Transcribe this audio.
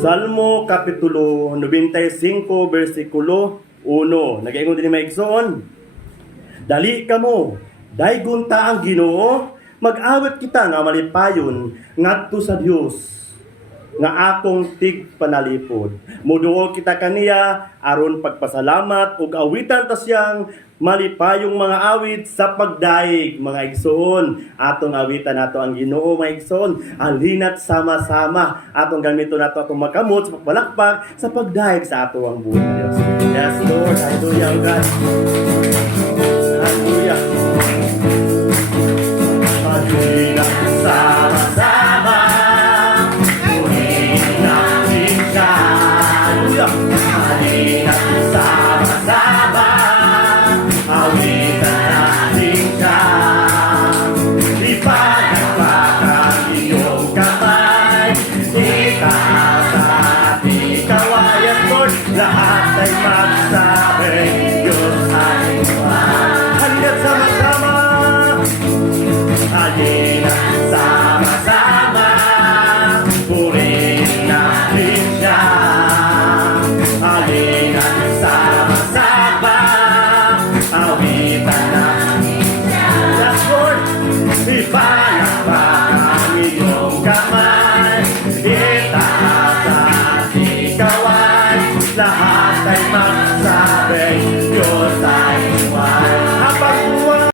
Salmo Kapitulo 95, versikulo 1. Nag-ingon din maigsoon. Dali kamo, daygon ta ang Ginoo, mag-awit kita nga malipayon ngadto sa Dios nga akong tigpanalipod. Muduo kita kaniya aron pagpasalamat ug awitan ta siyang malipayong mga awit sa pagdaig, mga igsoon. Atong awitan nato ang Ginoo, mga igsoon. Alhinat sama-sama atong gamiton nato atong makamot sa pagpalakpak sa pagdaig sa ato ang buhay Dios. Yes Lord, hallelujah God. Hallelujah. Hallelujah. Sama-sama halina sama-sama, awitan natin siya. Ipagpag ang iyong kamay, itaas at ikawayan Lord, lahat ay